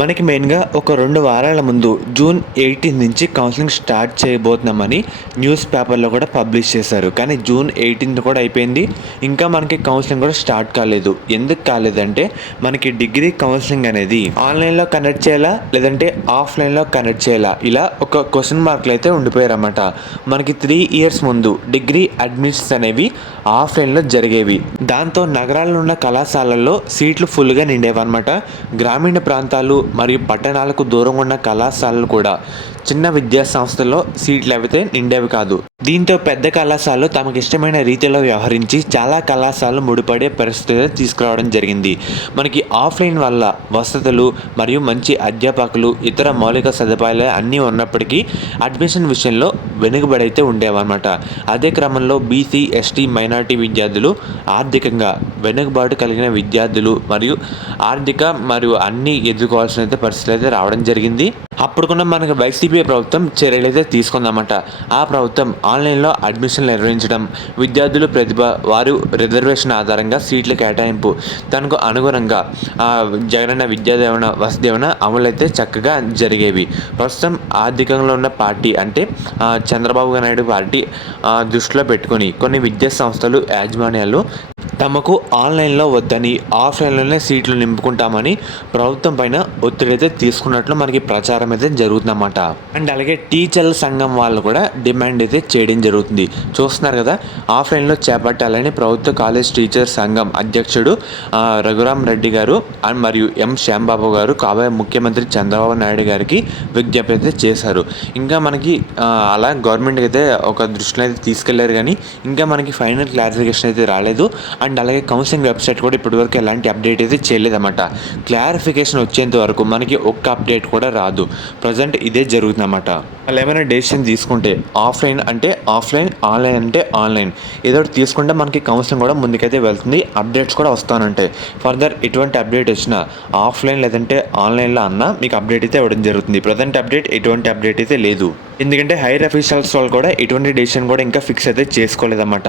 మనకి మెయిన్‌గా ఒక 2 వారాల ముందు జూన్ 18 నుంచి కౌన్సెలింగ్ స్టార్ట్ చేయబోతున్నామని న్యూస్ పేపర్‌లో కూడా పబ్లిష్ చేశారు. కానీ జూన్ 18 కూడా అయిపోయింది. ఇంకా మనకి కౌన్సెలింగ్ కూడా స్టార్ట్ కాలేదు. ఎందుకు కాలేదంటే మనకి డిగ్రీ కౌన్సెలింగ్ అనేది ఆన్‌లైన్‌లో కండక్ట్ చేయాలా? లేదంటే ఆఫ్‌లైన్‌లో కండక్ట్ చేయాలా? ఇలా ఒక క్వెషన్ మార్క్‌లో అయితే ఉండిపోయారన్నమాట. మనకి 3 ఇయర్స్ ముందు డిగ్రీ అడ్మిషన్స్ అనేవి ఆఫ్‌లైన్‌లో జరిగేవి. దాంతో నగరాల్లో ఉన్న కళాశాలల్లో సీట్లు ఫుల్‌గా నిండేవన్నమాట. గ్రామీణ ప్రాంతాలు మరియు పట్టణాలకు దూరంగా ఉన్న కళాశాలలు కూడా చిన్న విద్యా సంస్థల్లో సీట్లు అయితే నిండేవి కాదు. దీంతో పెద్ద కళాశాలలు తమకు ఇష్టమైన రీతిలో వ్యవహరించి చాలా కళాశాలలు ముడిపడే పరిస్థితి తీసుకురావడం జరిగింది. మనకి ఆఫ్లైన్ వల్ల వసతులు మరియు మంచి అధ్యాపకులు ఇతర మౌలిక సదుపాయాలు అన్నీ ఉన్నప్పటికీ అడ్మిషన్ విషయంలో వెనుకబడి అయితే ఉండేవన్నమాట. అదే క్రమంలో బీసీ, ఎస్టీ, మైనారిటీ విద్యార్థులు ఆర్థికంగా వెనుకబాటు కలిగిన విద్యార్థులు మరియు ఆర్థిక మరియు అన్నీ ఎదుర్కోవాల్సిన పరిస్థితులు అయితే రావడం జరిగింది. అప్పుడుకున్న మనకి వైసీపీ ప్రభుత్వం చర్యలు అయితే తీసుకుందన్నమాట. ఆ ప్రభుత్వం ఆన్లైన్లో అడ్మిషన్లు నిర్వహించడం, విద్యార్థుల ప్రతిభ, వారు రిజర్వేషన్ ఆధారంగా సీట్ల కేటాయింపు తనకు అనుగుణంగా జగనన్న విద్యా దీవెన, వసతి దీవెన అమలు అయితే చక్కగా జరిగేవి. ప్రస్తుతం ఆర్థికంలో ఉన్న పార్టీ అంటే చంద్రబాబు నాయుడు పార్టీ దృష్టిలో పెట్టుకొని కొన్ని విద్యా సంస్థలు యాజమాన్యాలు తమకు ఆన్లైన్లో వద్దని ఆఫ్లైన్లోనే సీట్లు నింపుకుంటామని ప్రభుత్వం పైన ఒత్తిడి అయితే తీసుకున్నట్లు మనకి ప్రచారం అయితే జరుగుతుందన్నమాట. అండ్ అలాగే టీచర్ల సంఘం వాళ్ళు కూడా డిమాండ్ అయితే చేయడం జరుగుతుంది. చూస్తున్నారు కదా, ఆఫ్లైన్లో చేపట్టాలని ప్రభుత్వ కాలేజ్ టీచర్ సంఘం అధ్యక్షుడు రఘురామ్ రెడ్డి గారు మరియు ఎం శ్యాంబాబు గారు కాబోయే ముఖ్యమంత్రి చంద్రబాబు నాయుడు గారికి విజ్ఞప్తి అయితే చేశారు. ఇంకా మనకి అలా గవర్నమెంట్కి అయితే ఒక దృష్టిలో అయితే తీసుకెళ్లారు, కానీ ఇంకా మనకి ఫైనల్ క్లారిఫికేషన్ అయితే రాలేదు. అండ్ అలాగే కౌన్సిలింగ్ వెబ్సైట్ కూడా ఇప్పటివరకు ఎలాంటి అప్డేట్ అయితే చేయలేదన్నమాట. క్లారిఫికేషన్ వచ్చేంత వరకు మనకి ఒక్క అప్డేట్ కూడా రాదు. ప్రజెంట్ ఇదే జరుగుతుందన్నమాట. వాళ్ళు ఏమైనా డెసిషన్ తీసుకుంటే ఆఫ్లైన్ అంటే ఆఫ్లైన్, ఆన్లైన్ అంటే ఆన్లైన్, ఏదో ఒకటి తీసుకుంటే మనకి కౌన్సిలింగ్ కూడా ముందుకైతే వెళ్తుంది. అప్డేట్స్ కూడా వస్తానంటాయి. ఫర్దర్ ఎటువంటి అప్డేట్ వచ్చినా ఆఫ్లైన్ లేదంటే ఆన్లైన్లో అన్నా మీకు అప్డేట్ అయితే ఇవ్వడం జరుగుతుంది. ప్రజెంట్ అప్డేట్ ఎటువంటి అప్డేట్ అయితే లేదు. ఎందుకంటే హైయర్ అఫీషియల్స్ వాళ్ళు కూడా ఎటువంటి డెసిషన్ కూడా ఇంకా ఫిక్స్ అయితే చేసుకోలేదన్నమాట.